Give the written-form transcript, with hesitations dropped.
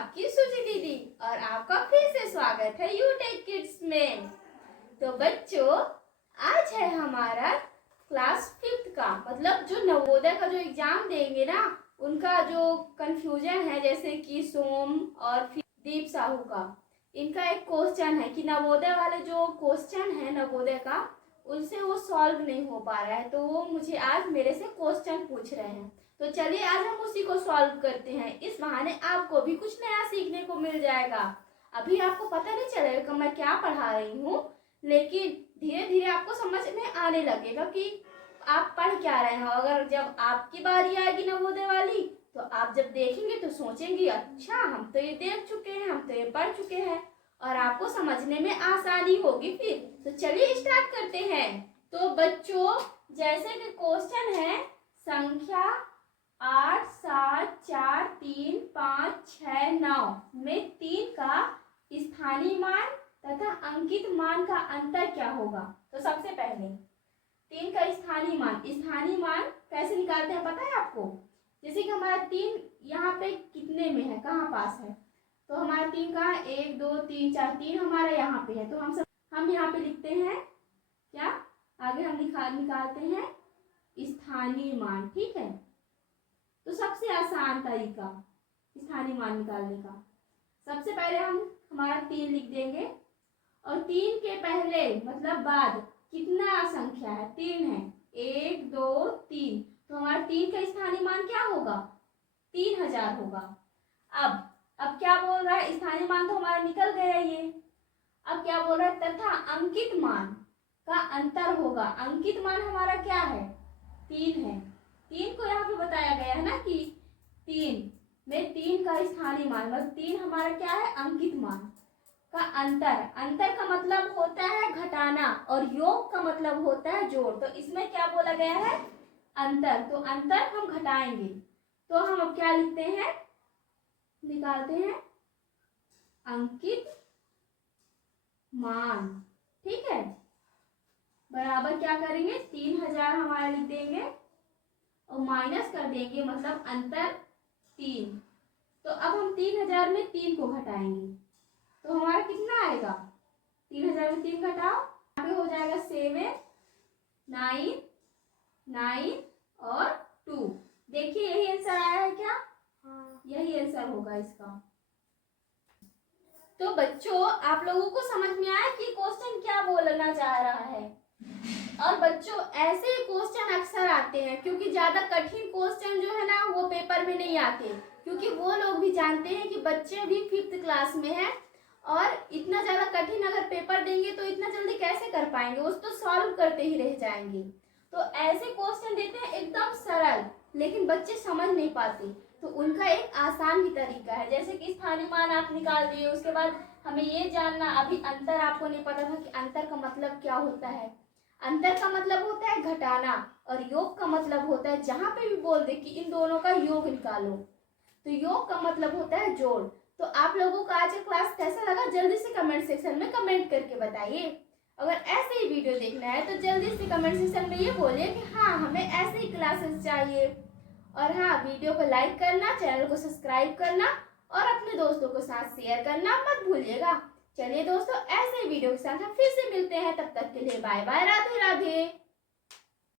आपकी सुजी दीदी और आपका फिर से स्वागत है यूटेक किड्स में। तो बच्चों, आज है हमारा क्लास 5th का, मतलब जो नवोदय का जो एग्जाम देंगे ना, उनका जो कंफ्यूजन है, जैसे कि सोम और फिर दीप साहू का, इनका एक क्वेश्चन है कि नवोदय वाले जो क्वेश्चन है नवोदय का, उनसे वो सॉल्व नहीं हो पा रहा है, तो वो मुझे आज मेरे से क्वेश्चन पूछ रहे हैं। तो चलिए आज हम उसी को सॉल्व करते हैं। इस बहाने आपको भी कुछ नया सीखने को मिल जाएगा। अभी आपको पता नहीं चलेगा कि मैं क्या पढ़ा रही हूँ, लेकिन धीरे धीरे आपको समझ में आने लगेगा कि आप पढ़ क्या रहे हो। अगर जब आपकी बारी आएगी नवोदय वाली, तो आप जब देखेंगे तो सोचेंगे, अच्छा हम तो ये देख चुके हैं, हम तो ये पढ़ चुके हैं, और आपको समझने में आसानी होगी फिर। तो चलिए स्टार्ट करते हैं। तो बच्चों, जैसे कि क्वेश्चन है संख्या 8, 7, 4, 3, 5, 6, 9 में 3 का स्थानीय मान तथा अंकित मान का अंतर क्या होगा। तो सबसे पहले 3 का स्थानीय मान कैसे निकालते हैं पता है आपको। जैसे कि हमारा 3 यहाँ पे कितने में है, कहाँ पास है, तो हमारा 3 कहाँ, 1 2 3 4, 3 हमारा यहाँ पे है, तो हम यहाँ पे लिखते हैं क्या, आगे हम निकालते हैं स्थानीय मान। ठीक है, तो सबसे आसान तरीका स्थानीय मान निकालने का, सबसे पहले हम हमारा 3 लिख देंगे, और 3 के पहले मतलब बाद कितना संख्या है, 3 है, 1 2 3, तो हमारा 3 का स्थानीय मान क्या होगा, 3000 होगा। अब क्या बोल रहा है, स्थानीय मान तो हमारा निकल गया ये। अब क्या बोल रहा है, तथा अंकित मान का अंतर होगा। अंकित मान हमारा क्या है, 3 है। 3 को यहाँ पे बताया गया है ना कि 3 में 3 का स्थानीय मान, मतलब 3 हमारा क्या है, अंकित मान का अंतर का मतलब होता है घटाना, और योग का मतलब होता है जोड़। तो इसमें क्या बोला गया है, अंतर, तो अंतर हम घटाएंगे, तो हम अब क्या लिखते हैं, निकालते हैं अंकित मान। ठीक है, बराबर क्या करेंगे, 3000 हमारा लिख देंगे और माइनस कर देंगे, मतलब अंतर 3। तो अब हम 3000 में 3 को घटाएंगे, तो हमारा कितना आएगा, 3000 में 3 घटाओ, आगे हो जाएगा 7 9 9 और 2। देखिए यही आंसर आया है क्या, यही आंसर होगा इसका। तो बच्चों, आप लोगों को समझ में आया कि क्वेश्चन क्या बोलना चाह रहा है। और बच्चों, ऐसे क्वेश्चन अक्सर आते हैं, क्योंकि ज्यादा कठिन क्वेश्चन जो है ना वो पेपर में नहीं आते, क्योंकि वो लोग भी जानते हैं कि बच्चे भी 5th क्लास में हैं, और इतना ज्यादा कठिन अगर पेपर देंगे तो इतना जल्दी कैसे कर पाएंगे, उस तो सॉल्व करते ही रह जाएंगे। तो ऐसे क्वेश्चन देते हैं एकदम सरल, लेकिन बच्चे समझ नहीं पाते, तो उनका एक आसान भी तरीका है। जैसे कि स्थानीय मान आप निकाल दिए, उसके बाद हमें ये जानना, अभी अंतर आपको नहीं पता था कि अंतर का मतलब क्या होता है। अंतर का मतलब होता है घटाना, और योग का मतलब होता है, जहां पे भी बोल दे कि इन दोनों का योग निकालो, तो योग का मतलब होता है जोड़। तो आप लोगों का आज का क्लास कैसा लगा, जल्दी से कमेंट सेक्शन में कमेंट करके बताइए। अगर ऐसे ही वीडियो देखना है तो जल्दी से कमेंट सेक्शन में ये बोलिए कि हाँ हमें ऐसे ही क्लासेस चाहिए। और हाँ, वीडियो को लाइक करना, चैनल को सब्सक्राइब करना और अपने दोस्तों के साथ शेयर करना मत भूलिएगा। चलिए दोस्तों, ऐसे वीडियो के साथ हम फिर से मिलते हैं, तब तक के लिए बाय बाय, राधे राधे।